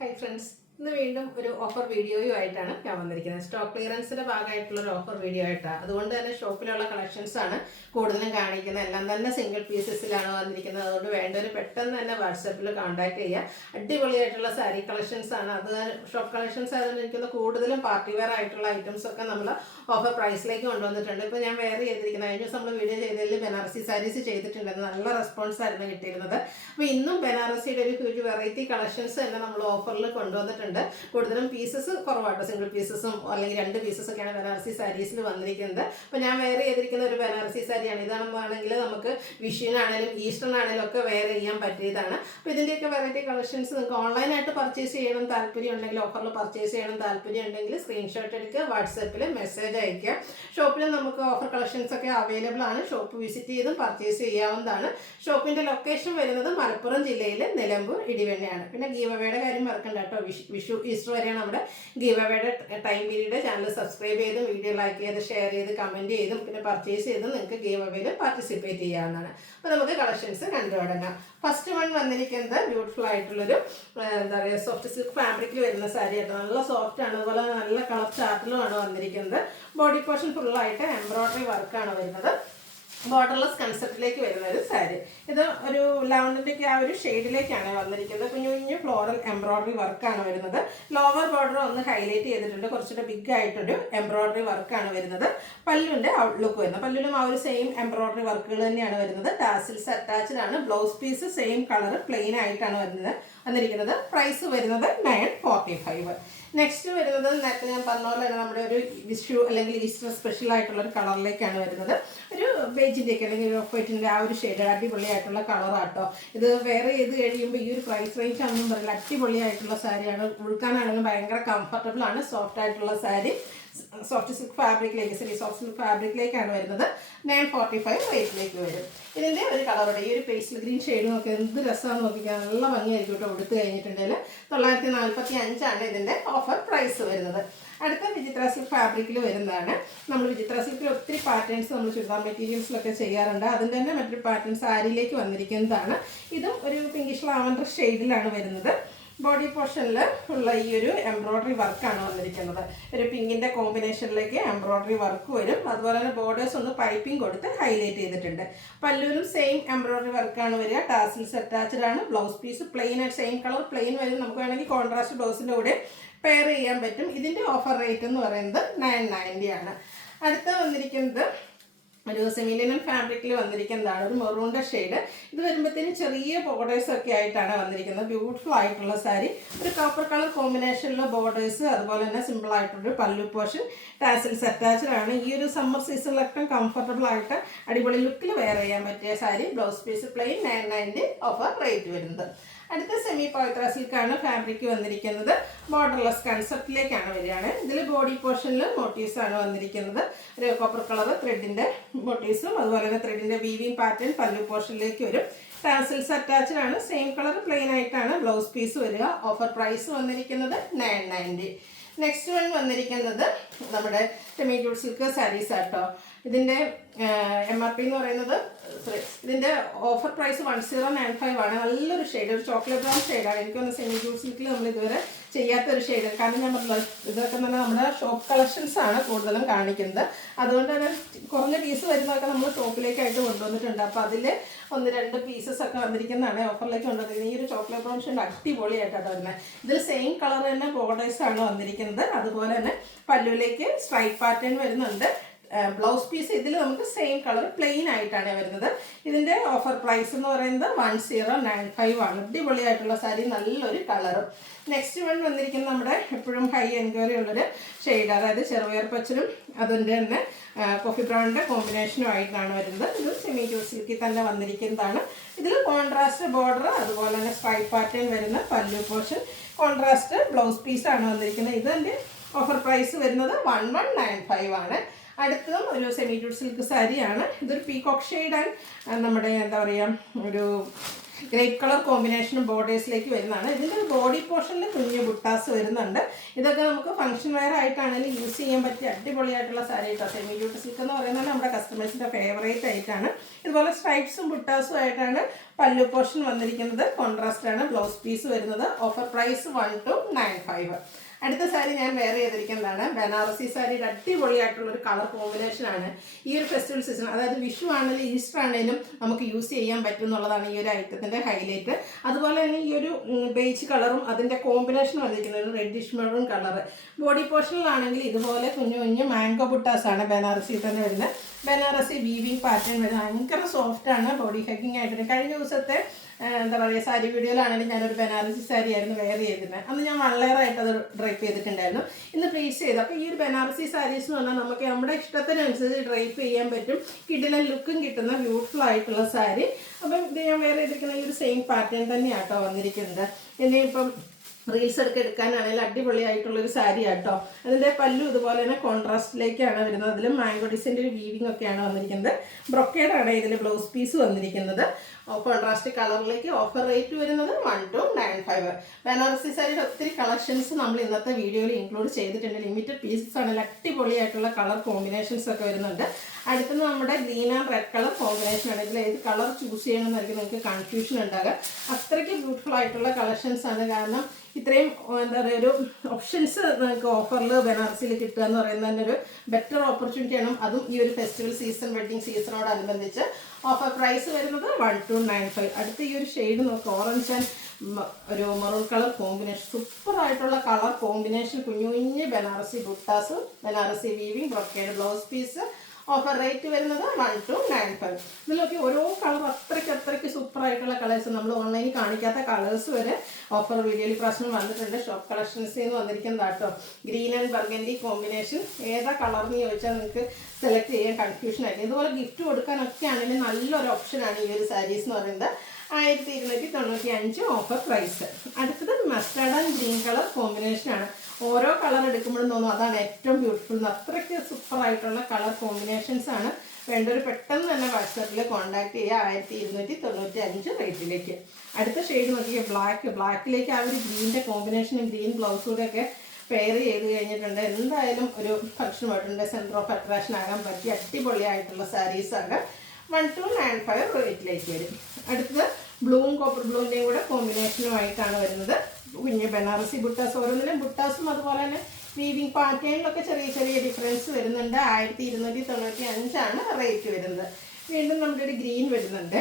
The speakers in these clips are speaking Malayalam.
Hi friends. ഇന്ന് വീണ്ടും ഒരു ഓഫർ വീഡിയോയുമായിട്ടാണ് ഞാൻ വന്നിരിക്കുന്നത്. സ്റ്റോക്ക് ക്ലിയറൻസിന്റെ ഭാഗമായിട്ടുള്ള ഒരു ഓഫർ വീഡിയോ ആയിട്ടാണ്. അതുകൊണ്ട് തന്നെ ഷോപ്പിലുള്ള കളക്ഷൻസ് ആണ് കൂടുതലും കാണിക്കുന്നത്. എല്ലാം തന്നെ സിംഗിൾ പീസസിലാണ് വന്നിരിക്കുന്നത്. അതുകൊണ്ട് വേണ്ടവർ പെട്ടെന്ന് തന്നെ വാട്സാപ്പിൽ കോൺടാക്ട് ചെയ്യുക. അടിപൊളിയായിട്ടുള്ള സാരി കളക്ഷൻസ് ആണ്. അത് ഷോപ്പ് കളക്ഷൻസ് ആയതുകൊണ്ട് എനിക്കൊന്ന് കൂടുതലും പാർട്ടി വെയർ ആയിട്ടുള്ള ഐറ്റംസ് ഒക്കെ നമ്മൾ ഓഫർ പ്രൈസിലേക്ക് കൊണ്ടുവന്നിട്ടുണ്ട്. ഇപ്പോൾ ഞാൻ വേറെ ചെയ്തിരിക്കുന്നത് കഴിഞ്ഞ ദിവസം നമ്മൾ വീഡിയോ ചെയ്തതിൽ ബനാറസി സാരീസ് ചെയ്തിട്ടുണ്ടായിരുന്നു. നല്ല റെസ്പോൺസ് ആയിരുന്നു കിട്ടിയിരുന്നത്. അപ്പോൾ ഇന്നും ബനാറസിയുടെ ഒരു ഹ്യൂജ് വെറൈറ്റി കളക്ഷൻസ് തന്നെ നമ്മൾ ഓഫറിൽ കൊണ്ടുവന്നിട്ടുണ്ട്. കൂടുതലും പീസസ് കുറവാട്ടോ, സിംഗിൾ പീസസും അല്ലെങ്കിൽ 2 പീസസൊക്കെയാണ് ബനാറസി സാരീസിൽ വന്നിരിക്കുന്നത്. അപ്പോൾ ഞാൻ വെയർ ചെയ്തിരിക്കുന്ന ഒരു ബനാറസി സാരിയാണ്. ഇതാണെന്നാണെങ്കിൽ നമുക്ക് വിഷുവിനാണെങ്കിലും ഈസ്റ്ററിനാണെങ്കിലും ഒക്കെ വെയർ ചെയ്യാൻ പറ്റിയതാണ്. അപ്പോൾ ഇതിൻ്റെയൊക്കെ വെറൈറ്റി കളക്ഷൻസ് നിങ്ങൾക്ക് ഓൺലൈനായിട്ട് പർച്ചേസ് ചെയ്യണം താല്പര്യം ഉണ്ടെങ്കിൽ, ഓഫറിൽ പർച്ചേസ് ചെയ്യണം താല്പര്യം ഉണ്ടെങ്കിൽ സ്ക്രീൻഷോട്ട് എടുക്കുക, വാട്സാപ്പിൽ മെസ്സേജ് അയക്കുക. ഷോപ്പിൽ നമുക്ക് ഓഫർ കളക്ഷൻസ് ഒക്കെ അവൈലബിൾ ആണ്. ഷോപ്പ് വിസിറ്റ് ചെയ്തും പർച്ചേസ് ചെയ്യാവുന്നതാണ്. ഷോപ്പിൻ്റെ ലൊക്കേഷൻ വരുന്നത് മലപ്പുറം ജില്ലയിലെ നിലമ്പൂർ ഇടിവെണ്ണയാണ്. പിന്നെ ഗീവ് അവേയുടെ കാര്യം മറക്കണ്ട കേട്ടോ. വിഷു ഈസ്റ്റർ വരെയാണ് നമ്മുടെ ഗീവ് അവേയുടെ ടൈം പീരീഡ്. ചാനൽ സബ്സ്ക്രൈബ് ചെയ്തും വീഡിയോ ലൈക്ക് ചെയ്ത് ഷെയർ ചെയ്ത് കമൻറ്റ് ചെയ്തും പിന്നെ പർച്ചേസ് ചെയ്തും നിങ്ങൾക്ക് ഗീവ് അവേയിൽ പാർട്ടിസിപ്പേറ്റ് ചെയ്യാവുന്നതാണ്. അപ്പോൾ നമുക്ക് കളക്ഷൻസ് കണ്ടു തുടങ്ങാം. ഫസ്റ്റ് വൺ വന്നിരിക്കുന്നത് ബ്യൂട്ടിഫുൾ ആയിട്ടുള്ളൊരു എന്താ പറയുക സോഫ്റ്റ് സിൽക്ക് ഫാബ്രിക്കിൽ വരുന്ന സാരി ആയിട്ട് നല്ല സോഫ്റ്റ് ആണ്. അതുപോലെ നല്ല കളർ ചാർട്ടിലുമാണ് വന്നിരിക്കുന്നത്. ബോഡി പോർഷൻ ഫുള്ളായിട്ട് എംബ്രോയ്ഡറി വർക്കാണ് വരുന്നത്. ബോർഡർലെസ് കൺസെപ്റ്റിലേക്ക് വരുന്ന ഒരു സാരി. ഇത് ഒരു ലവണ്ടിൻ്റെയൊക്കെ ആ ഒരു ഷെയ്ഡിലേക്കാണ് വന്നിരിക്കുന്നത്. കുഞ്ഞു കുഞ്ഞു ഫ്ലോറൽ എംബ്രോയ്ഡറി വർക്കാണ് വരുന്നത്. ലോവർ ബോർഡർ ഒന്ന് ഹൈലൈറ്റ് ചെയ്തിട്ടുണ്ട്. കുറച്ചുകൂടെ ബിഗ് ആയിട്ടൊരു എംബ്രോയ്ഡറി വർക്കാണ് വരുന്നത്. പല്ലുവിൻ്റെ ഔട്ട്ലുക്ക് വരുന്നത്. പല്ലുവിലും ആ ഒരു സെയിം എംബ്രോയ്ഡറി വർക്കുകൾ തന്നെയാണ് വരുന്നത്. ടാസിൽസ് അറ്റാച്ച്ഡ് ആണ്. Blouse piece same colour plain ആയിട്ടാണ് വന്നിരിക്കുന്നത്. പ്രൈസ് വരുന്നത് 945. നെക്സ്റ്റ് വരുന്നത് നേരത്തെ ഞാൻ പറഞ്ഞ പോലെ തന്നെ നമ്മുടെ ഒരു വിഷു അല്ലെങ്കിൽ ഈസ്റ്റർ സ്പെഷ്യൽ ആയിട്ടുള്ള ഒരു കളറിലേക്കാണ് വരുന്നത്. ഒരു ബേജിൻ്റെയൊക്കെ അല്ലെങ്കിൽ ഓഫ് വൈറ്റിൻ്റെ ആ ഒരു ഷെയ്ഡ് അടിപൊളിയായിട്ടുള്ള കളറാട്ടോ. ഇത് വേറെ ചെയ്ത് കഴിയുമ്പോൾ ഈ ഒരു പ്രൈസ് റേഞ്ച് ആണെന്നും പറയില്ല, അടിപൊളിയായിട്ടുള്ള സാരിയാണ്. ഉൾക്കാനാണെങ്കിലും ഭയങ്കര കംഫർട്ടബിൾ ആണ്. സോഫ്റ്റ് ആയിട്ടുള്ള സാരി സോഫ്റ്റ് സിൽക്ക് ഫാബ്രിക്കിലേക്കാണ് വരുന്നത്. 945 റേറ്റിലേക്ക് വരും. ഇതിൻ്റെ ഒരു കളറുണ്ട്. ഈ ഒരു പേസ്റ്റൽ ഗ്രീൻ ഷെയ്ഡ് നോക്കി എന്ത് രസമാണെന്ന് നോക്കിക്കാൻ നല്ല ഭംഗിയായിരിക്കും കേട്ടോ. എടുത്തു കഴിഞ്ഞിട്ടുണ്ടെങ്കിൽ 945 ഇതിൻ്റെ ഓഫർ പ്രൈസ് വരുന്നത്. അടുത്ത വിചിത്ര സിൽക്ക് ഫാബ്രിക്കിൽ വരുന്നതാണ്. നമ്മൾ വിചിത്ര സിൽക്കിൽ ഒത്തിരി പാറ്റേൺസ് നമ്മൾ ചുരിദാർ മെറ്റീരിയൽസിലൊക്കെ ചെയ്യാറുണ്ട്. അതിൻ്റെ തന്നെ മറ്റൊരു പാറ്റേൺ സാരിയിലേക്ക് വന്നിരിക്കുന്നതാണ്. ഇതും ഒരു പിങ്കിഷ് ലാവൻഡർ ഷെയ്ഡിലാണ് വരുന്നത്. ബോഡി പോർഷനിൽ ഉള്ള ഈ ഒരു എംബ്രോയ്ഡറി വർക്കാണ് വന്നിരിക്കുന്നത്. ഒരു പിങ്കിൻ്റെ കോമ്പിനേഷനിലേക്ക് എംബ്രോയ്ഡറി വർക്ക് വരും. അതുപോലെ തന്നെ ബോർഡേഴ്സ് ഒന്ന് പൈപ്പിംഗ് കൊടുത്ത് ഹൈലൈറ്റ് ചെയ്തിട്ടുണ്ട്. പല്ലുവിലും സെയിം എംബ്രോയ്ഡറി വർക്കാണ് വരിക. ടാസിൽസ് അറ്റാച്ച്ഡ് ആണ്. ബ്ലൗസ് പീസ് പ്ലെയിൻ ആയിട്ട് സെയിം കളർ പ്ലെയിൻ വരും. നമുക്ക് വേണമെങ്കിൽ കോൺട്രാസ്റ്റ് ബ്ലൗസിൻ്റെ കൂടെ പെയർ ചെയ്യാൻ പറ്റും. ഇതിൻ്റെ ഓഫർ റേറ്റ് എന്ന് പറയുന്നത് 990 ആണ്. അടുത്ത വന്നിരിക്കുന്നത് ഒരു സെമിലിനൻ ഫാബ്രിക്കിൽ വന്നിരിക്കുന്നതാണ്. ഒരു മെറൂണിൻ്റെ ഷെയ്ഡ്. ഇത് വരുമ്പോഴത്തേനും ചെറിയ ബോർഡേഴ്സ് ഒക്കെ ആയിട്ടാണ് വന്നിരിക്കുന്നത്. ബ്യൂട്ടിഫുൾ ആയിട്ടുള്ള സാരി. ഒരു കോപ്പർ കളർ കോമ്പിനേഷനിലുള്ള ബോർഡേഴ്സ്, അതുപോലെ തന്നെ സിമ്പിൾ ആയിട്ടൊരു പല്ലു പോർഷൻ, ടാസിൽസ് അറ്റാച്ച്ഡ് ആണ്. ഈ ഒരു സമ്മർ സീസണിലൊക്കെ കംഫർട്ടബിൾ ആയിട്ട് അടിപൊളി ലുക്കിൽ വെയർ ചെയ്യാൻ പറ്റിയ sari. Blouse piece plain 990 offer rate വരുന്നത്. അടുത്ത സെമി പവിത്ര സിൽക്കാണ് ഫാബ്രിക് വന്നിരിക്കുന്നത്. ബോർഡർലെസ് കൺസെപ്റ്റിലേക്കാണ് വരികയാണ്. ഇതിൽ ബോഡി പോർഷനിൽ മോട്ടീവ്സ് ആണ് വന്നിരിക്കുന്നത്. ഒരു കോപ്പർ കളർ ത്രെഡിൻ്റെ മോട്ടീവ്സും അതുപോലെ തന്നെ ത്രെഡിൻ്റെ വീവിങ് പാറ്റേൺ പല്ലു പോർഷനിലേക്ക് വരും. ടാസിൽസ് അറ്റാച്ച്ഡ് ആണ്. സെയിം കളർ പ്ലെയിൻ ആയിട്ടാണ് ബ്ലൗസ് പീസ് വരിക. ഓഫർ പ്രൈസ് വന്നിരിക്കുന്നത് 990. നെക്സ്റ്റ് വൺ വന്നിരിക്കുന്നത് നമ്മുടെ സെമി ജൂട്ട് സിൽക്ക് സാരീസ് ആട്ടോ. ഇതിൻ്റെ MRP എന്ന് പറയുന്നത് ഇതിൻ്റെ ഓഫർ പ്രൈസ് 1095 ആണ്. നല്ലൊരു ഷെയ്ഡ്, ഒരു ചോക്ലേറ്റ് ബ്രൗൺ ഷെയ്ഡാണ്. എനിക്കൊന്ന് സെമി ജൂട്ട് സിൽക്കിൽ നമ്മൾ ഇതുവരെ ചെയ്യാത്തൊരു ഷെയ്ഡ്. കാരണം ഞാൻ ഇതൊക്കെ തന്നെ നമ്മുടെ ഷോപ്പ് കളക്ഷൻസ് ആണ് കൂടുതലും കാണിക്കുന്നത്. അതുകൊണ്ട് തന്നെ കുറഞ്ഞ പീസ് വരുന്നതൊക്കെ നമ്മൾ ഷോപ്പിലേക്കായിട്ട് കൊണ്ടുവന്നിട്ടുണ്ട്. അപ്പോൾ അതിൽ 1-2 പീസസ് ഒക്കെ വന്നിരിക്കുന്നതാണ് ഓഫറിലേക്ക് കൊണ്ടുവന്നിരിക്കുന്നത്. ഈ ഒരു ചോക്ലേറ്റ് ബ്രൗൺ ഷെയ്ഡ് അടിപൊളിയായിട്ടാണ് വരുന്നത്. ഇതിൽ സെയിം കളർ തന്നെ ബോർഡേഴ്സ് ആണ് വന്നിരിക്കുന്നത്. അതുപോലെ തന്നെ പല്ലുവിലേക്ക് സ്ട്രൈപ്പ് പാറ്റേൺ വരുന്നുണ്ട്. ബ്ലൗസ് പീസ് ഇതിൽ നമുക്ക് സെയിം കളർ പ്ലെയിൻ ആയിട്ടാണ് വരുന്നത്. ഇതിൻ്റെ ഓഫർ പ്രൈസ് എന്ന് പറയുന്നത് 1095 ആണ്. അടിപൊളിയായിട്ടുള്ള സാരി, നല്ലൊരു കളറും. നെക്സ്റ്റ് വൺ വന്നിരിക്കുന്നത് നമ്മുടെ എപ്പോഴും ഹൈ എൻക്വയറി ഉള്ളൊരു ഷെയ്ഡ്, അതായത് ചെറുപയർ പച്ചലും അതിൻ്റെ തന്നെ കോഫി ബ്രൗണിൻ്റെ കോമ്പിനേഷനും ആയിട്ടാണ് വരുന്നത്. ഇത് സെമി ജൂട്ട് സിൽക്കിൽ തന്നെ വന്നിരിക്കുന്നതാണ്. ഇതിൽ കോൺട്രാസ്റ്റ് ബോർഡർ, അതുപോലെ തന്നെ സ്ട്രൈപ്പ് പാറ്റേൺ വരുന്ന പല്ലു പോർഷൻ, കോൺട്രാസ്റ്റ് ബ്ലൗസ് പീസാണ് വന്നിരിക്കുന്നത്. ഇതിൻ്റെ ഓഫർ പ്രൈസ് വരുന്നത് 1195 ആണ്. അടുത്തതും ഒരു സെമി ജൂട്ട് സിൽക്ക് സാരിയാണ്. ഇതൊരു പീകോക്ക് ഷെയ്ഡ് ആൻഡ് നമ്മുടെ എന്താ പറയുക ഒരു ഗ്രേപ്പ് കളർ കോമ്പിനേഷനും ബോർഡേഴ്സിലേക്ക് വരുന്നതാണ്. ഇതിൻ്റെ ബോഡി പോർഷനിൽ കുഞ്ഞു ബുട്ടാസ് വരുന്നുണ്ട്. ഇതൊക്കെ നമുക്ക് ഫംഗ്ഷൻ വെയർ ആയിട്ടാണെങ്കിലും യൂസ് ചെയ്യാൻ പറ്റിയ അടിപൊളിയായിട്ടുള്ള സാരി കേട്ടോ. സെമി ജ്യൂട്ട് സിൽക്ക് എന്ന് പറയുന്നത് നമ്മുടെ കസ്റ്റമേഴ്സിൻ്റെ ഫേവറേറ്റ് ആയിട്ടാണ്. ഇതുപോലെ സ്ട്രൈപ്സും ബുട്ടാസും ആയിട്ടാണ് പല്ലു പോർഷൻ വന്നിരിക്കുന്നത്. കോൺട്രാസ്റ്റ് ആണ് ബ്ലൗസ് പീസ് വരുന്നത്. Offer price 1295. അടുത്ത സാരി ഞാൻ വെയർ ചെയ്തിരിക്കുന്നതാണ് ബനാറസി സാരിയുടെ അടിപൊളിയായിട്ടുള്ളൊരു കളർ കോമ്പിനേഷനാണ്. ഈ ഒരു ഫെസ്റ്റിവൽ സീസൺ, അതായത് വിഷു ആണെങ്കിലും ഈസ്റ്റർ ആണെങ്കിലും നമുക്ക് യൂസ് ചെയ്യാൻ പറ്റും എന്നുള്ളതാണ് ഈ ഒരു ഐറ്റത്തിൻ്റെ ഹൈലൈറ്റ്. അതുപോലെ തന്നെ ഈ ഒരു ബേജ് കളറും അതിൻ്റെ കോമ്പിനേഷൻ വന്നിരിക്കുന്നത് ഒരു റെഡിഷ് മെറൂൺ കളർ. ബോഡി പോർഷനിലാണെങ്കിൽ ഇതുപോലെ കുഞ്ഞു കുഞ്ഞു മാംഗോ ബുട്ടാസാണ് ബനാറസി തന്നെ വരുന്നത്. ബനാറസി വീവിങ് പാറ്റേൺ വരുന്നത് ഭയങ്കര സോഫ്റ്റാണ്, ബോഡി ഹഗ്ഗിങ് ആയിട്ട്. കഴിഞ്ഞ ദിവസത്തെ എന്താ പറയുക സാരി വീഡിയോയിലാണെങ്കിലും ഞാനൊരു ബനാറസി സാരി ആയിരുന്നു വെയർ ചെയ്തിരുന്നത്. അന്ന് ഞാൻ വള്ളയറായിട്ട് അത് ഡ്രൈപ്പ് ചെയ്തിട്ടുണ്ടായിരുന്നു. ഇന്ന് പ്ലീസ് ചെയ്ത്. അപ്പോൾ ഈ ഒരു ബനാറസി സാരീസ് എന്ന് പറഞ്ഞാൽ നമുക്ക് നമ്മുടെ ഇഷ്ടത്തിനനുസരിച്ച് ഡ്രൈപ്പ് ചെയ്യാൻ പറ്റും. കിടിലൻ ലുക്കും കിട്ടുന്ന ബ്യൂട്ടിഫുൾ ആയിട്ടുള്ള സാരി. അപ്പം ഇത് ഞാൻ വെയർ ചെയ്തിരിക്കുന്ന ഈ ഒരു സെയിം പാറ്റേൺ തന്നെയാട്ടോ വന്നിരിക്കുന്നത്. ഇനിയിപ്പം റീൽസ് ഒക്കെ എടുക്കാനാണെങ്കിൽ അടിപൊളിയായിട്ടുള്ളൊരു സാരി ആട്ടോ. അതിൻ്റെ പല്ലു ഇതുപോലെ തന്നെ കോൺട്രാസ്റ്റിലേക്കാണ് വരുന്നത്. അതിലും മാംഗോ ഡിസൈൻ്റെ ഒരു വീവിംഗ് ഒക്കെയാണ് വന്നിരിക്കുന്നത്. ബ്രൊക്കേഡാണ് ഇതിൽ ബ്ലൗസ് പീസ് വന്നിരിക്കുന്നത്. കോൺട്രാസ്റ്റ് കളറിലേക്ക് ഓഫർ റേറ്റ് വരുന്നത് 1295. ബനാറസി സാരിയുടെ ഒത്തിരി കളക്ഷൻസ് നമ്മൾ ഇന്നത്തെ വീഡിയോയിൽ ഇൻക്ലൂഡ് ചെയ്തിട്ടുണ്ട്. ലിമിറ്റഡ് പീസസ് ആണെങ്കിൽ അടിപൊളിയായിട്ടുള്ള കളർ കോമ്പിനേഷൻസ് ഒക്കെ വരുന്നുണ്ട്. അടുത്തത് നമ്മുടെ green and red colour combination ആണ്. ഇതിൽ ഏത് കളർ ചൂസ് ചെയ്യണമെന്നായിരിക്കും നിങ്ങൾക്ക് കൺഫ്യൂഷൻ ഉണ്ടാകുക. അത്രയ്ക്ക് ബ്യൂട്ടിഫുൾ ആയിട്ടുള്ള കളക്ഷൻസ് ആണ്. കാരണം ഇത്രയും എന്താ പറയുക ഒരു ഓപ്ഷൻസ് നിങ്ങൾക്ക് ഓഫറിൽ ബനാറസിയിൽ കിട്ടുക എന്ന് പറയുന്നത് തന്നെ ഒരു ബെറ്റർ ഓപ്പർച്യൂണിറ്റിയാണ്. അതും ഈ ഒരു ഫെസ്റ്റിവൽ സീസൺ വെഡ്ഡിങ് സീസണോടനുബന്ധിച്ച് ഓഫർ പ്രൈസ് വരുന്നത് 1295. അടുത്ത ഈ ഒരു ഷെയ്ഡ് നോക്കുക, ഓറഞ്ച് ആൻഡ് ഒരു മെറൂൺ കളർ കോമ്പിനേഷൻ. സൂപ്പറായിട്ടുള്ള കളർ കോമ്പിനേഷൻ. കുഞ്ഞു കുഞ്ഞ് Banarasi buttas, Banarasi weaving, brocade blouse piece. Offer rate വരുന്നത് 1295. ഇതിലൊക്കെ ഓരോ കളർ അത്രയ്ക്ക് സൂപ്പറായിട്ടുള്ള കളേഴ്സ്, നമ്മൾ ഓൺലൈനിൽ കാണിക്കാത്ത കളേഴ്സ് വരെ ഓഫർ വീഡിയോയിൽ പ്രശ്നം വന്നിട്ടുണ്ട്. ഷോപ്പ് കളക്ഷൻസിൽ നിന്ന് വന്നിരിക്കുന്നതാട്ടോ. Green and burgundy combination. ഏതാ കളർന്ന് ചോദിച്ചാൽ നിങ്ങൾക്ക് സെലക്ട് ചെയ്യാൻ കൺഫ്യൂഷൻ ആയിരിക്കും. ഇതുപോലെ ഗിഫ്റ്റ് കൊടുക്കാനൊക്കെ ആണെങ്കിലും നല്ലൊരു ഓപ്ഷനാണ് ഈ ഒരു സാരീസ് എന്ന് പറയുന്നത്. 1295 ഓഫർ പ്രൈസ്. അടുത്തത് മസ്റ്റാർഡ് ആൻഡ് ഗ്രീൻ കളർ കോമ്പിനേഷനാണ്. ഓരോ കളർ എടുക്കുമ്പോഴും തോന്നും അതാണ് ഏറ്റവും ബ്യൂട്ടിഫുൾ. അത്രയ്ക്ക് സൂപ്പറായിട്ടുള്ള കളർ കോമ്പിനേഷൻസ് ആണ്. വേണ്ടൊരു പെട്ടെന്ന് തന്നെ വാട്സാപ്പിൽ കോൺടാക്ട് ചെയ്യുക. 1295 റേറ്റിലേക്ക്. അടുത്ത ഷെയ്ഡ് നോക്കിയാൽ ബ്ലാക്കിലേക്ക് ആ ഒരു ഗ്രീൻ്റെ കോമ്പിനേഷനും ഗ്രീൻ ബ്ലൗസൂടെ ഒക്കെ പെയർ ചെയ്ത് കഴിഞ്ഞിട്ടുണ്ട്. എന്തായാലും ഒരു ഫംഗ്ഷനുമായിട്ടുണ്ട് സെൻറ്റർ ഓഫ് അട്രാക്ഷൻ ആകാൻ പറ്റിയ അടിപൊളിയായിട്ടുള്ള സാരീസാണ്. 1295 റേറ്റിലേക്ക് വരും. അടുത്തത് ബ്ലൂവും കോപ്പർ ബ്ലൂവിൻ്റെയും കൂടെ കോമ്പിനേഷനുമായിട്ടാണ് വരുന്നത്. കുഞ്ഞ് ബനാറസി ബുട്ടാസ്. ഓരോന്നിലും ബുട്ടാസും അതുപോലെ തന്നെ വീവിങ് പാറ്റേണിലൊക്കെ ചെറിയ ഡിഫറൻസ് വരുന്നുണ്ട്. 1295 റേറ്റ് വരുന്നത്. വീണ്ടും നമ്മുടെ ഒരു ഗ്രീൻ വരുന്നുണ്ട്.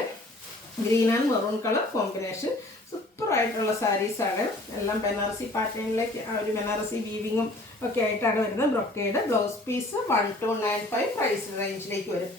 Green and maroon colour combination. സൂപ്പറായിട്ടുള്ള സാരീസാണ്. എല്ലാം ബനാറസി പാറ്റേണിലേക്ക് ആ ഒരു ബനാറസി വീവിങ്ങും ഒക്കെ ആയിട്ടാണ് വരുന്നത്. ബ്രൊക്കേഡ് ബ്ലൗസ് പീസ് 1295 പ്രൈസ് റേഞ്ചിലേക്ക് വരും.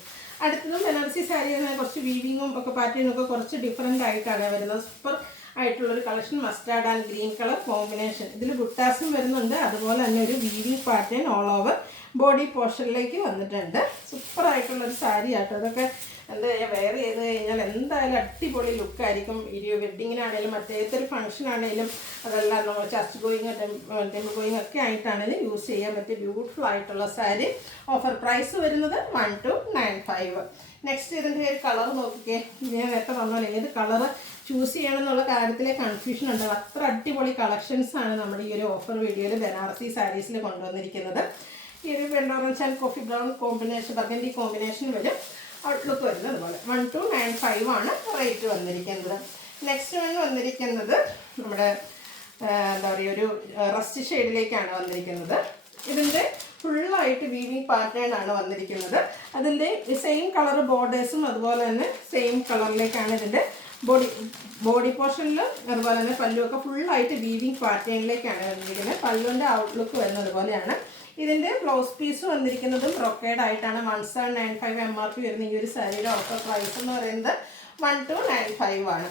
അടുത്തതും ബനാറസി സാരി കുറച്ച് വീവിങ്ങും ഒക്കെ പാറ്റേണും ഒക്കെ കുറച്ച് ഡിഫറെൻ്റ് ആയിട്ടാണ് വരുന്നത്. സൂപ്പർ ആയിട്ടുള്ളൊരു collection. Mustard and green colour combination. ഇതിൽ ബുട്ടാസും വരുന്നുണ്ട്. അതുപോലെ തന്നെ ഒരു weaving pattern all over body പോർഷനിലേക്ക് വന്നിട്ടുണ്ട്. സൂപ്പറായിട്ടുള്ളൊരു സാരി ആട്ടോ. അതൊക്കെ എന്താ പറയുക വെയർ ചെയ്ത് കഴിഞ്ഞാൽ എന്തായാലും അടിപൊളി ലുക്കായിരിക്കും. ഈ വെഡ്ഡിങ്ങിനാണെങ്കിലും മറ്റേതൊരു ഫംഗ്ഷൻ ആണെങ്കിലും അതെല്ലാം നമ്മൾ ചർച്ച് ഗോയിങ് ടെമ്പിൾ ഗോയിങ് ഒക്കെ ആയിട്ടാണെങ്കിലും യൂസ് ചെയ്യാൻ പറ്റിയ ബ്യൂട്ടിഫുൾ ആയിട്ടുള്ള സാരി. ഓഫർ പ്രൈസ് വരുന്നത് 1295. നെക്സ്റ്റ് ഇതിൻ്റെ ഒരു കളർ നോക്കിക്കേ. ഞാൻ നേരത്തെ പറഞ്ഞാൽ ഏത് കളർ ചൂസ് ചെയ്യണം എന്നുള്ള കാര്യത്തിലെ കൺഫ്യൂഷൻ ഉണ്ടാവും. അത്ര അടിപൊളി കളക്ഷൻസാണ് നമ്മുടെ ഈ ഒരു ഓഫർ വീഡിയോയിൽ ബനാറസി സാരീസിൽ കൊണ്ടുവന്നിരിക്കുന്നത്. ഈ ഒരു red orange and coffee brown combination, burgundy combination വരും. ഔട്ട്ലുക്ക് വരുന്നത് അതുപോലെ 1295 ആണ് റേറ്റ് വന്നിരിക്കുന്നത്. നെക്സ്റ്റ് വന്നിരിക്കുന്നത് നമ്മുടെ എന്താ പറയുക ഒരു റസ്റ്റ് ഷെയ്ഡിലേക്കാണ് വന്നിരിക്കുന്നത്. ഇതിൻ്റെ ഫുള്ളായിട്ട് വീവിങ് പാറ്റേൺ ആണ് വന്നിരിക്കുന്നത്. അതിൻ്റെ സെയിം കളർ ബോർഡേഴ്സും അതുപോലെ തന്നെ സെയിം കളറിലേക്കാണ് ഇതിൻ്റെ ബോഡി പോർഷനിൽ. അതുപോലെ തന്നെ പല്ലുമൊക്കെ ഫുള്ളായിട്ട് വീവിങ് പാറ്റേണിലേക്കാണ് വന്നിരിക്കുന്നത്. പല്ലുവിൻ്റെ ഔട്ട്ലുക്ക് വരുന്നത് പോലെയാണ്. ഇതിൻ്റെ ബ്ലൗസ് പീസ് വന്നിരിക്കുന്നതും ബ്രൊക്കേഡ് ആയിട്ടാണ്. 1795 MRP വരുന്ന ഈ ഒരു സാരിയുടെ ഓഫർ പ്രൈസ് എന്ന് പറയുന്നത് 1295 ആണ്.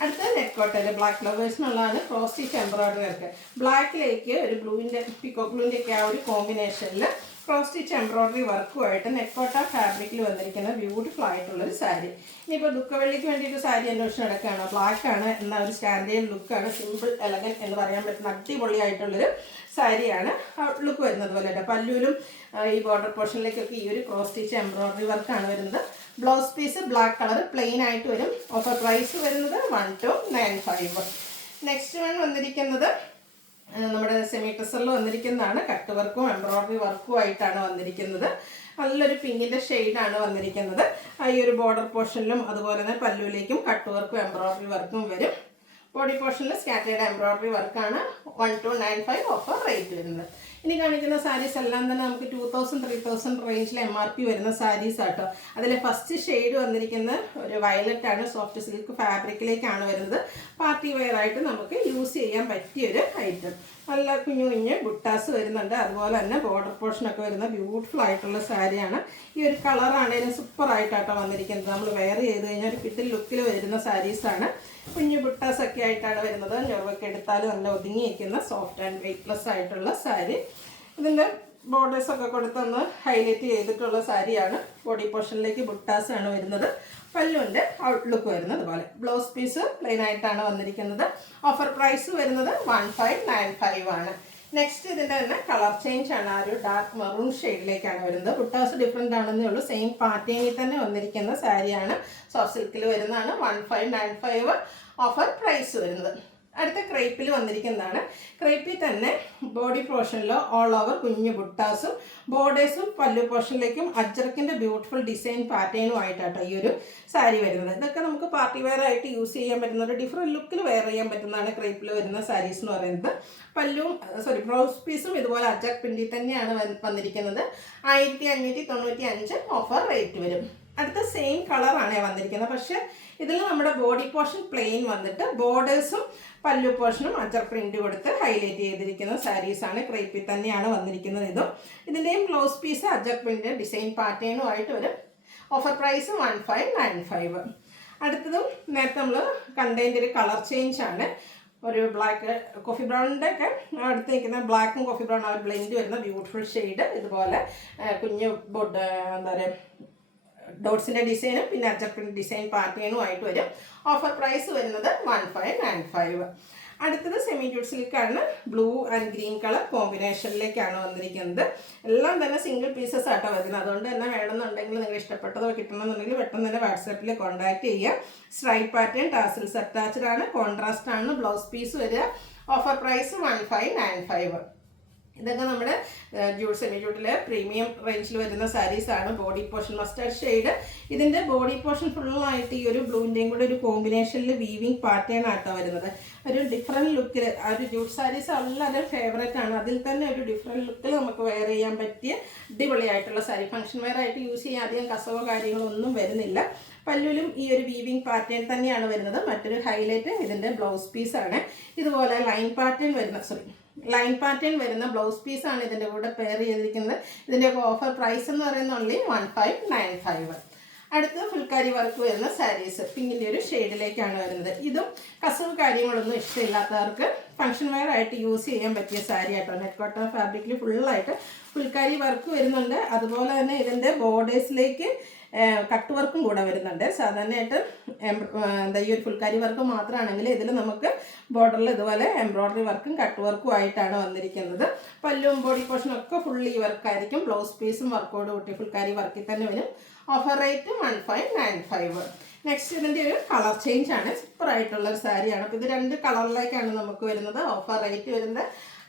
അടുത്ത നെക്കോട്ടയിൽ ബ്ലാക്ക് ലവേഴ്സ് എന്നുള്ളതാണ്. Cross stitch embroidery work. ബ്ലാക്കിലേക്ക് ഒരു ബ്ലൂവിൻ്റെ പിക്കോ ബ്ലൂവിൻ്റെ ഒക്കെ ആ ഒരു കോമ്പിനേഷനിൽ ക്രോസ് സ്റ്റിച്ച് എംബ്രോയിഡറി വർക്കുമായിട്ട് നെക്കോട്ട ഫാബ്രിക്കിൽ വന്നിരിക്കുന്ന ബ്യൂട്ടിഫുൾ ആയിട്ടുള്ളൊരു സാരി. ഇനിയിപ്പോൾ ദുഃഖവെള്ളിക്ക് വേണ്ടിയിട്ട് സാരി അന്വേഷണം നടക്കുകയാണ്. ബ്ലാക്കാണ് എന്ന ഒരു സ്റ്റാൻഡേർഡ് ലുക്കാണ്, സിമ്പിൾ എലഗൻ എന്ന് പറയാൻ പറ്റുന്ന അടിപൊളിയായിട്ടുള്ളൊരു സാരിയാണ് ലുക്ക് വരുന്നത് പോലെ കേട്ടോ. പല്ലുവിലും ഈ ബോർഡർ പോർഷനിലേക്കൊക്കെ ഈ ഒരു ക്രോസ് സ്റ്റിച്ച് എംബ്രോയിഡറി വർക്കാണ് വരുന്നത്. Blouse piece black colour plain ആയിട്ട് വരും. ഓഫർ പ്രൈസ് വരുന്നത് 1295. നെക്സ്റ്റ് വൺ വന്നിരിക്കുന്നത് നമ്മുടെ സെമി ടെസറിൽ വന്നിരിക്കുന്നതാണ്. കട്ട് വർക്കും എംബ്രോയിഡറി വർക്കും ആയിട്ടാണ് വന്നിരിക്കുന്നത്. നല്ലൊരു പിങ്കിൻ്റെ ഷെയ്ഡാണ് വന്നിരിക്കുന്നത്. ഈ ഒരു ബോർഡർ പോർഷനിലും അതുപോലെ തന്നെ പല്ലുവിലേക്കും കട്ട് വർക്കും എംബ്രോയിഡറി വർക്കും വരും. ബോഡി പോർഷനിൽ സ്കാറ്റേഡ് എംബ്രോയിഡറി വർക്കാണ്. 1295 ഓഫർ റേറ്റ് വരുന്നത്. ഇനി കാണിക്കുന്ന സാരീസ് എല്ലാം തന്നെ നമുക്ക് 2000-3000 റേഞ്ചിൽ MRP വരുന്ന സാരീസ് ആട്ടോ. അതിലെ ഫസ്റ്റ് ഷെയ്ഡ് വന്നിരിക്കുന്ന ഒരു വയലറ്റ് ആണ്. സോഫ്റ്റ് സിൽക്ക് ഫാബ്രിക്കിലേക്കാണ് വരുന്നത്. പാർട്ടി വെയർ ആയിട്ട് നമുക്ക് യൂസ് ചെയ്യാൻ പറ്റിയൊരു ഐറ്റം. നല്ല കുഞ്ഞു കുഞ്ഞ് ബുട്ടാസ് വരുന്നുണ്ട്. അതുപോലെ തന്നെ ബോർഡർ പോർഷനൊക്കെ വരുന്ന ബ്യൂട്ടിഫുൾ ആയിട്ടുള്ള സാരിയാണ്. ഈ ഒരു കളറാണേലും സൂപ്പറായിട്ടാട്ടോ വന്നിരിക്കുന്നത്. നമ്മൾ വെയർ ചെയ്ത് കഴിഞ്ഞാൽ ഒരു കിട്ടിൽ ലുക്കിൽ വരുന്ന സാരീസാണ്. കുഞ്ഞു ബുട്ടാസൊക്കെ ആയിട്ടാണ് വരുന്നത്. ഞൊറൊക്കെ എടുത്താൽ നല്ല ഒതുങ്ങിയിരിക്കുന്ന സോഫ്റ്റ് ആൻഡ് വെയ്റ്റ്ലെസ് ആയിട്ടുള്ള സാരി. ഇതിൻ്റെ ബോർഡേഴ്സൊക്കെ കൊടുത്തൊന്ന് ഹൈലൈറ്റ് ചെയ്തിട്ടുള്ള സാരിയാണ്. ബോഡി പോർഷനിലേക്ക് ബുട്ടാസാണ് വരുന്നത്. പല്ലുവിൻ്റെ ഔട്ട്ലുക്ക് വരുന്നത് പോലെ. ബ്ലൗസ് പീസ് പ്ലെയിൻ ആയിട്ടാണ് വന്നിരിക്കുന്നത്. ഓഫർ പ്രൈസ് വരുന്നത് 1595 ആണ്. നെക്സ്റ്റ് ഇതിൻ്റെ തന്നെ കളർ ചേഞ്ച് ആണ്. ആ ഒരു ഡാർക്ക് മെറൂൺ ഷെയ്ഡിലേക്കാണ് വരുന്നത്. ബുട്ടാസ് ഡിഫറെൻ്റ് ആണെന്നേ ഉള്ളൂ. സെയിം പാറ്റേണിൽ തന്നെ വന്നിരിക്കുന്ന സാരിയാണ്. സോഫ്റ്റ് സിൽക്കിൽ വരുന്നതാണ്. 1595 ഓഫർ പ്രൈസ് വരുന്നത്. അടുത്ത ക്രേപ്പിൽ വന്നിരിക്കുന്നതാണ്. ക്രേപ്പിൽ തന്നെ ബോഡി പോർഷനിലോ ഓൾ ഓവർ കുഞ്ഞു ബുട്ടാസും ബോർഡേഴ്സും പല്ലു പോർഷനിലേക്കും അജ്രക്കിൻ്റെ ബ്യൂട്ടിഫുൾ ഡിസൈൻ പാറ്റേണും ആയിട്ടാട്ടോ ഈ ഒരു സാരി വരുന്നത്. ഇതൊക്കെ നമുക്ക് പാർട്ടി വെയർ ആയിട്ട് യൂസ് ചെയ്യാൻ പറ്റുന്ന ഒരു ഡിഫറെൻറ്റ് ലുക്കിൽ വെയർ ചെയ്യാൻ പറ്റുന്നതാണ് ക്രേപ്പിൽ വരുന്ന സാരീസ് എന്ന് പറയുന്നത്. ബ്ലൗസ് പീസും ഇതുപോലെ അജ്രക് പ്രിന്റിൽ തന്നെയാണ് വന്നിരിക്കുന്നത്. 1595 ഓഫർ റേറ്റ് വരും. അടുത്ത സെയിം കളറാണ് വന്നിരിക്കുന്നത്. പക്ഷേ ഇതിൽ നമ്മുടെ ബോഡി പോർഷൻ പ്ലെയിൻ വന്നിട്ട് ബോർഡേഴ്സും പല്ലു പോർഷനും അജർ പ്രിന്റ് കൊടുത്ത് ഹൈലൈറ്റ് ചെയ്തിരിക്കുന്ന സാരീസാണ്. ക്രേപ്പിൽ തന്നെയാണ് വന്നിരിക്കുന്നത്. ഇതിൻ്റെയും ബ്ലൗസ് പീസ് അജർ പ്രിന്റ് ഡിസൈൻ പാറ്റേണും ആയിട്ട് വരും. Offer price 1595. അടുത്തതും നേരത്തെ നമ്മൾ കണ്ടതിൻ്റെ ഒരു കളർ ചേഞ്ച് ആണ്. ഒരു ബ്ലാക്ക് കോഫി ബ്രൗണിൻ്റെ ഒക്കെ അടുത്ത് നിൽക്കുന്ന ബ്ലാക്കും കോഫി ബ്രൗൺ ആ ബ്ലെൻഡ് വരുന്ന ബ്യൂട്ടിഫുൾ ഷെയ്ഡ്. ഇതുപോലെ കുഞ്ഞു എന്താ പറയുക ഡോട്ട്സിൻ്റെ ഡിസൈനും പിന്നെ അജർപ്പിൻ്റെ ഡിസൈൻ പാറ്റേണും ആയിട്ട് വരും. ഓഫർ പ്രൈസ് വരുന്നത് 1595. അടുത്തത് സെമി ജൂട്ട് സിൽക്കാണ്. ബ്ലൂ ആൻഡ് ഗ്രീൻ കളർ കോമ്പിനേഷനിലേക്കാണ് വന്നിരിക്കുന്നത്. എല്ലാം തന്നെ സിംഗിൾ പീസസ് ആട്ടോ വരുന്നത്. അതുകൊണ്ട് തന്നെ വേണമെന്നുണ്ടെങ്കിൽ നിങ്ങൾ ഇഷ്ടപ്പെട്ടതോ കിട്ടണമെന്നുണ്ടെങ്കിൽ പെട്ടെന്ന് തന്നെ വാട്സാപ്പിൽ കോൺടാക്ട് ചെയ്യുക. സ്ട്രൈപ്പ് പാറ്റേൺ ടാസിൽസ് അറ്റാച്ച്ഡ് ആണ്. കോൺട്രാസ്റ്റ് ആണ് ബ്ലൗസ് പീസ് വരിക. Offer price 1595. ഇതൊക്കെ നമ്മുടെ സെമി ജൂട്ടിലെ പ്രീമിയം റേഞ്ചിൽ വരുന്ന സാരീസാണ്. Body portion mustard shade. ഇതിൻ്റെ ബോഡി പോർഷൻ ഫുള്ളായിട്ട് ഈ ഒരു ബ്ലൂവിൻ്റെയും കൂടെ ഒരു കോമ്പിനേഷനിൽ വീവിങ് പാറ്റേൺ ആട്ടോ വരുന്നത്. ഒരു ഡിഫറെൻറ്റ് ലുക്കിൽ ആ ഒരു ജൂട്ട് സാരീസ് എല്ലാവരും ഫേവറേറ്റ് ആണ്. അതിൽ തന്നെ ഒരു ഡിഫറെൻറ്റ് ലുക്കിൽ നമുക്ക് വെയർ ചെയ്യാൻ പറ്റിയ അടിപൊളിയായിട്ടുള്ള സാരി. ഫംഗ്ഷൻ വെയർ ആയിട്ട് യൂസ് ചെയ്യാൻ അധികം കസവോ കാര്യങ്ങളൊന്നും വരുന്നില്ല. പല്ലുവിലും ഈ ഒരു വീവിങ് പാറ്റേൺ തന്നെയാണ് വരുന്നത്. മറ്റൊരു ഹൈലൈറ്റ് ഇതിൻ്റെ ബ്ലൗസ് പീസാണ്. ഇതുപോലെ ലൈൻ പാറ്റേൺ വരുന്ന ബ്ലൗസ് പീസാണ് ഇതിൻ്റെ കൂടെ പെയർ ചെയ്തിരിക്കുന്നത്. ഇതിൻ്റെയൊക്കെ ഓഫർ പ്രൈസ് എന്ന് പറയുന്നത് ഓൺലി 1595. അടുത്തത് ഫുൾക്കാരി വർക്ക് വരുന്ന സാരീസ്. പിങ്കിൻ്റെ ഒരു ഷെയ്ഡിലേക്കാണ് വരുന്നത്. ഇതും കസവ് കാര്യങ്ങളൊന്നും ഇഷ്ടമില്ലാത്തവർക്ക് ഫംഗ്ഷൻ വെയർ ആയിട്ട് യൂസ് ചെയ്യാൻ പറ്റിയ സാരി ആട്ടോ. നെറ്റ് കോട്ടൺ ഫാബ്രിക്കിൽ ഫുള്ളായിട്ട് ഫുൾക്കാരി വർക്ക് വരുന്നുണ്ട്. അതുപോലെ തന്നെ ഇതിൻ്റെ ബോർഡേഴ്സിലേക്ക് കട്ട് വർക്കും കൂടെ വരുന്നുണ്ട്. സാധാരണയായിട്ട് ഈ ഒരു ഫുൾക്കാരി വർക്ക് മാത്രമാണെങ്കിൽ ഇതിൽ നമുക്ക് ബോർഡറിൽ ഇതുപോലെ എംബ്രോയിഡറി വർക്കും കട്ട് വർക്കും ആയിട്ടാണ് വന്നിരിക്കുന്നത്. പല്ലും ബോഡി പോർഷനൊക്കെ ഫുള്ളി വർക്കായിരിക്കും. ബ്ലൗസ് പീസും വർക്കോട് കൂട്ടി ഫുൾക്കാരി വർക്കിൽ തന്നെ വരും. Offer rate 1595. നെക്സ്റ്റ് ഇതിൻ്റെ ഒരു കളർ ചേഞ്ച് ആണ്. സൂപ്പറായിട്ടുള്ളൊരു സാരിയാണ്. അപ്പോൾ ഇത് 2 കളറിലേക്കാണ് നമുക്ക് വരുന്നത്. ഓഫർ റേറ്റ് വരുന്നത്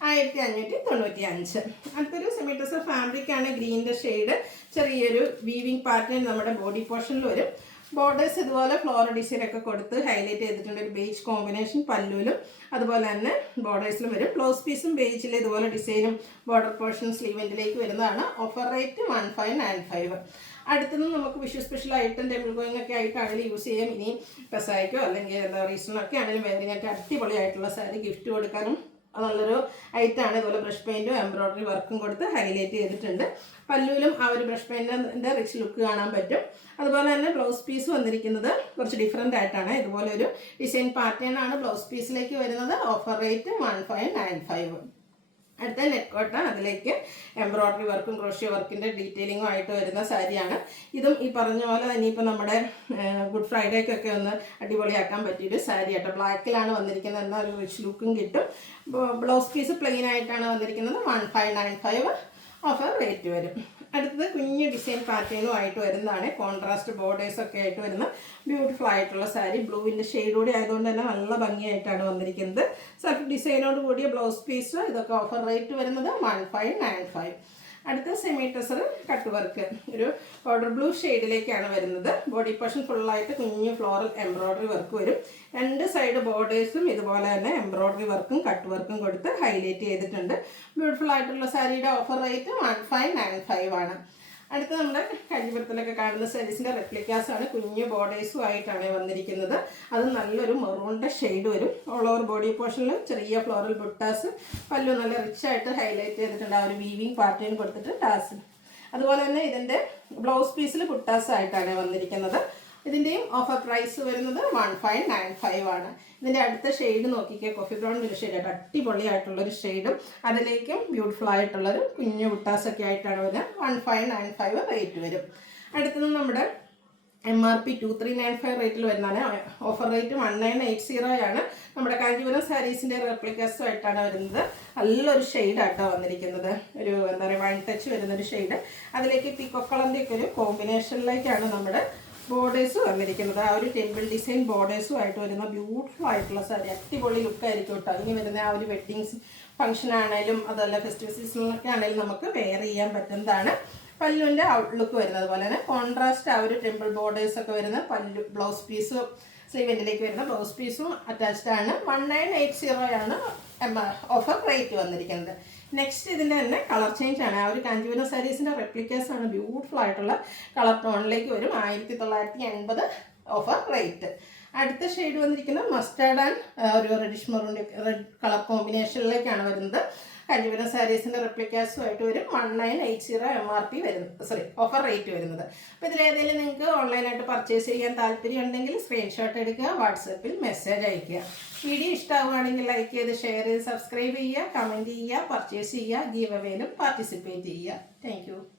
1595. അടുത്തൊരു സെമി ടെസർ ഫാബ്രിക്കാണ്. ഗ്രീനിൻ്റെ ഷെയ്ഡ്. ചെറിയൊരു വീവിങ് പാറ്റേൺ നമ്മുടെ ബോഡി പോർഷനിൽ വരും. ബോർഡേഴ്സ് ഇതുപോലെ ഫ്ലോറൽ ഡിസൈൻ ഒക്കെ കൊടുത്ത് ഹൈലൈറ്റ് ചെയ്തിട്ടുണ്ട്. ഒരു ബേജ് കോമ്പിനേഷൻ പല്ലുവിലും അതുപോലെ തന്നെ ബോർഡേഴ്സിലും വരും. ബ്ലൗസ് പീസും ബേജിൽ ഇതുപോലെ ഡിസൈനും ബോർഡർ പോർഷൻ സ്ലീവിൻ്റിലേക്ക് വരുന്നതാണ്. Offer rate 1595. അടുത്തത് നമുക്ക് വിഷു സ്പെഷ്യൽ ആയിട്ടും ടെമ്പിൾ ഗോയിങ് ഒക്കെ ആയിട്ടാണെങ്കിലും യൂസ് ചെയ്യാം. ഇനി പെസായിക്കോ അല്ലെങ്കിൽ എന്താ റീസണൊക്കെ ആണെങ്കിലും വേറെ അടിപൊളിയായിട്ടുള്ള സാരി ഗിഫ്റ്റ് കൊടുക്കാനും നല്ലൊരു ഐറ്റാണ്. ഇതുപോലെ ബ്രഷ് പെയിൻറ്റും എംബ്രോയിഡറി വർക്കും കൊടുത്ത് ഹൈലൈറ്റ് ചെയ്തിട്ടുണ്ട്. പല്ലുവിലും ആ ഒരു ബ്രഷ് പെയിൻറ്റിൻ്റെ റിച്ച് ലുക്ക് കാണാൻ പറ്റും. അതുപോലെ തന്നെ ബ്ലൗസ് പീസ് വന്നിരിക്കുന്നത് കുറച്ച് ഡിഫറെൻ്റ് ആയിട്ടാണ്. ഇതുപോലെ ഒരു ഡിസൈൻ പാറ്റേൺ ആണ് ബ്ലൗസ് പീസിലേക്ക് വരുന്നത്. Offer rate 1595. അടുത്ത നെറ്റ് കോട്ട, അതിലേക്ക് എംബ്രോയ്ഡറി വർക്കും ക്രോഷ്യോ വർക്കിൻ്റെ ഡീറ്റെയിലിങ്ങും ആയിട്ട് വരുന്ന സാരിയാണ്. ഇതും ഈ പറഞ്ഞ പോലെ ഇനിയിപ്പോൾ നമ്മുടെ ഗുഡ് ഫ്രൈഡേക്കൊക്കെ ഒന്ന് അടിപൊളിയാക്കാൻ പറ്റിയൊരു സാരി ആട്ടോ. ബ്ലാക്കിലാണ് വന്നിരിക്കുന്നത്, എന്നാൽ ഒരു റിച്ച് ലുക്കും കിട്ടും. ബ്ലൗസ് പീസ് പ്ലെയിൻ ആയിട്ടാണ് വന്നിരിക്കുന്നത്. 1595 ഓഫർ റേറ്റ് വരും. അടുത്തത് കുഞ്ഞ് ഡിസൈൻ പാറ്റേണും ആയിട്ട് വരുന്നതാണ്. കോൺട്രാസ്റ്റ് ബോർഡേഴ്സൊക്കെ ആയിട്ട് വരുന്ന ബ്യൂട്ടിഫുൾ ആയിട്ടുള്ള സാരി. ബ്ലൂവിൻ്റെ ഷെയ്ഡോടെ ആയതുകൊണ്ട് തന്നെ നല്ല ഭംഗിയായിട്ടാണ് വന്നിരിക്കുന്നത്. സെൽഫ് ഡിസൈനോട് കൂടിയ ബ്ലൗസ് പീസ്. ഇതൊക്കെ ഓഫർ റേറ്റ് വരുന്നത് 1595. അടുത്ത സെമി ടെസർ കട്ട് വർക്ക്, ഒരു പൗഡർ ബ്ലൂ ഷെയ്ഡിലേക്കാണ് വരുന്നത്. ബോഡി പോർഷൻ ഫുള്ളായിട്ട് കുഞ്ഞു ഫ്ലോറൽ എംബ്രോയ്ഡറി വർക്ക് വരും. രണ്ട് സൈഡ് ബോർഡേഴ്സും ഇതുപോലെ തന്നെ എംബ്രോയ്ഡറി വർക്കും കട്ട് വർക്കും കൊടുത്ത് ഹൈലൈറ്റ് ചെയ്തിട്ടുണ്ട്. ബ്യൂട്ടിഫുൾ ആയിട്ടുള്ള സാരിയുടെ ഓഫർ റേറ്റ് 1595 ആണ്. അടുത്ത നമ്മുടെ കാഞ്ചീപുരത്തിലൊക്കെ കാണുന്ന സാരീസിൻ്റെ റെപ്ലിക്കാസാണ്. കുഞ്ഞു ബോർഡേഴ്സും ആയിട്ടാണ് വന്നിരിക്കുന്നത്. അത് നല്ലൊരു മെറൂണിൻ്റെ ഷെയ്ഡ് വരും. ഓൾ ഓവർ ബോഡി പോർഷനിൽ ചെറിയ ഫ്ലോറൽ ബുട്ടാസ്, പല്ലു നല്ല റിച്ച് ആയിട്ട് ഹൈലൈറ്റ് ചെയ്തിട്ടുണ്ട്. ആ ഒരു വീവിങ് പാറ്റേൺ കൊടുത്തിട്ട് ടാസ്. അതുപോലെ തന്നെ ഇതിൻ്റെ ബ്ലൗസ് പീസിൽ ബുട്ടാസ് ആയിട്ടാണ് വന്നിരിക്കുന്നത്. ഇതിൻ്റെയും ഓഫർ പ്രൈസ് വരുന്നത് 1595 ആണ്. ഇതിൻ്റെ അടുത്ത ഷെയ്ഡ് നോക്കിക്കുക, കോഫി ബ്രൗൺ ഒരു ഷെയ്ഡായിട്ട് അടിപൊളിയായിട്ടുള്ളൊരു ഷെയ്ഡും അതിലേക്കും ബ്യൂട്ടിഫുൾ ആയിട്ടുള്ളൊരു കുഞ്ഞു ബുട്ടാസൊക്കെ ആയിട്ടാണ് വരുന്നത്. 1595 റേറ്റ് വരും. അടുത്തത് നമ്മുടെ MRP 2395 റേറ്റിൽ വരുന്നതാണ്. ഓഫർ റേറ്റ് 1980 ആണ്. നമ്മുടെ കാഞ്ചീപുരം സാരീസിൻ്റെ റെപ്ലിക്കാസും ആയിട്ടാണ് വരുന്നത്. നല്ലൊരു ഷെയ്ഡായിട്ടോ വന്നിരിക്കുന്നത്. ഒരു എന്താ പറയുക വൈൻ ടച്ച് വരുന്നൊരു ഷെയ്ഡ്. അതിലേക്ക് പീക്കോക്കളറിൻ്റെ ഒക്കെ ഒരു കോമ്പിനേഷനിലേക്കാണ് നമ്മുടെ ബോർഡേഴ്സ് വന്നിരിക്കുന്നത്. ആ ഒരു ടെമ്പിൾ ഡിസൈൻ ബോർഡേഴ്സും ആയിട്ട് വരുന്ന ബ്യൂട്ടിഫുൾ ആയിട്ടുള്ള സാരി. അടിപൊളി ലുക്കായിരിക്കും കേട്ടോ. ഇനി വരുന്ന ആ ഒരു വെഡ്ഡിങ്സ് ഫംഗ്ഷൻ ആണെങ്കിലും അതല്ല ഫെസ്റ്റിവൽ സീസണിലൊക്കെ ആണെങ്കിലും നമുക്ക് വെയർ ചെയ്യാൻ പറ്റുന്നതാണ്. പല്ലുവിൻ്റെ ഔട്ട്ലുക്ക് വരുന്നത് പോലെ തന്നെ കോൺട്രാസ്റ്റ് ആ ഒരു ടെമ്പിൾ ബോർഡേഴ്സൊക്കെ വരുന്ന പല്ലു ബ്ലൗസ് പീസും സ്ലീവെൻറ്റിലേക്ക് വരുന്ന ബ്ലൗസ് പീസും അറ്റാച്ച്ഡ് ആണ്. 1980 ആണ് ഓഫർ റേറ്റ് വന്നിരിക്കുന്നത്. നെക്സ്റ്റ് ഇതിൻ്റെ തന്നെ കളർ ചേഞ്ച് ആണ്. ആ ഒരു കാഞ്ചീപുരം സാരീസിൻ്റെ റെപ്ലിക്കേഴ്സ് ആണ്. ബ്യൂട്ടിഫുൾ ആയിട്ടുള്ള കളർ ടോണിലേക്ക് വരും. 1980 ഓഫർ റേറ്റ്. അടുത്ത ഷെയ്ഡ് വന്നിരിക്കുന്നത് മസ്റ്റാർഡ് ആൻഡ് ഒരു റെഡിഷ് മെറൂൺ റെഡ് കളർ കോമ്പിനേഷനിലേക്കാണ് വരുന്നത്. കാഞ്ചീപുരം സാരീസിൻ്റെ റെപ്ലിക്കാസുമായിട്ട് വരും. 1980 MRP വരുന്നത്, ഓഫർ റേറ്റ് വരുന്നത്. അപ്പോൾ ഇതിലേതെങ്കിലും നിങ്ങൾക്ക് ഓൺലൈനായിട്ട് പർച്ചേസ് ചെയ്യാൻ താല്പര്യം ഉണ്ടെങ്കിൽ സ്ക്രീൻഷോട്ട് എടുക്കുക, വാട്സപ്പിൽ മെസ്സേജ് അയയ്ക്കുക. വീഡിയോ ഇഷ്ടമാവുകയാണെങ്കിൽ ലൈക്ക് ചെയ്ത് ഷെയർ ചെയ്ത് സബ്സ്ക്രൈബ് ചെയ്യുക, കമൻറ്റ് ചെയ്യുക, പർച്ചേസ് ചെയ്യുക, ഗീവ് അവേയിലും പാർട്ടിസിപ്പേറ്റ് ചെയ്യുക. താങ്ക്